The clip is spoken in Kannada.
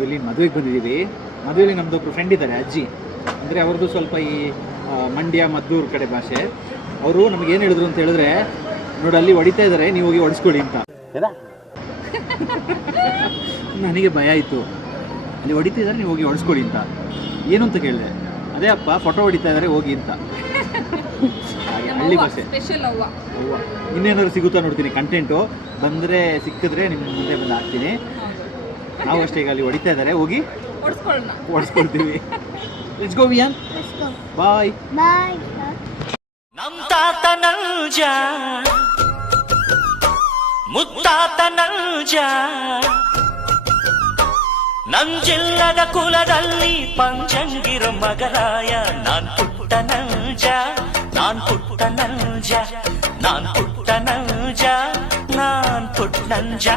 ನಾವಿಲ್ಲಿ ಮದುವೆಗೆ ಬಂದಿದ್ದೀವಿ. ಮದುವೆಯಲ್ಲಿ ನಮ್ಮದೊಬ್ಬರು ಫ್ರೆಂಡ್ ಇದ್ದಾರೆ, ಅಜ್ಜಿ. ಅಂದರೆ ಅವ್ರದ್ದು ಸ್ವಲ್ಪ ಈ ಮಂಡ್ಯ ಮದ್ದೂರು ಕಡೆ ಭಾಷೆ. ಅವರು ನಮಗೇನು ಹೇಳಿದ್ರು ಅಂತ ಹೇಳಿದ್ರೆ, ನೋಡಿ ಅಲ್ಲಿ ಹೊಡಿತಾ ಇದ್ದಾರೆ, ನೀವು ಹೋಗಿ ಹೊಡಿಸ್ಕೊಳ್ಳಿ ಅಂತ. ನನಗೆ ಭಯ ಆಯಿತು, ಅಲ್ಲಿ ಹೊಡಿತಾ ಇದ್ದಾರೆ ನೀವು ಹೋಗಿ ಹೊಡಿಸ್ಕೊಳ್ಳಿ ಅಂತ. ಏನು ಅಂತ ಕೇಳಿದೆ, ಅದೇ ಅಪ್ಪ ಫೋಟೋ ಹೊಡಿತಾ ಇದ್ದಾರೆ ಹೋಗಿ ಅಂತ. ಹಳ್ಳಿ ಭಾಷೆ. ಅವ್ವ ಇನ್ನೇನಾದ್ರು ಸಿಗುತ್ತಾ ನೋಡ್ತೀನಿ, ಕಂಟೆಂಟು ಬಂದರೆ ಸಿಕ್ಕಿದ್ರೆ ನಿಮ್ಮ ಮುಂದೆ ಬಂದು ಹಾಕ್ತೀನಿ. ನಾವು ಅಷ್ಟೇ, ಈಗ ಅಲ್ಲಿ ಹೊಡಿತಾ ಇದ್ದಾರೆ, ಹೋಗಿ ಓಡಿಸ್ಕೊಳ್ತೀವಿ. ಲೆಟ್ಸ್ ಗೋ ವಿಯಾನ್, ಬಾಯ್ ಬಾಯ್. ನಮ್ ತಾತ ನಲ್ಜ ಮುತ್ತಾತ ನಲ್ಜ, ನಂಜಿಲ್ಲದ ಕುಲದಲ್ಲಿ ಪಂಚಂಗಿರ ಮಗರಾಯ. ನಾನ್ ಪುಟ್ಟ ನಲ್ಜ, ನಾನ್ ಪುಟ್ಟ ನಲ್ಜ, ನಾನ್ ಪುಟ್ಟ ನಲ್ಜ, ನಾನ್ ಪುಟ್ಟ ನಂಜ.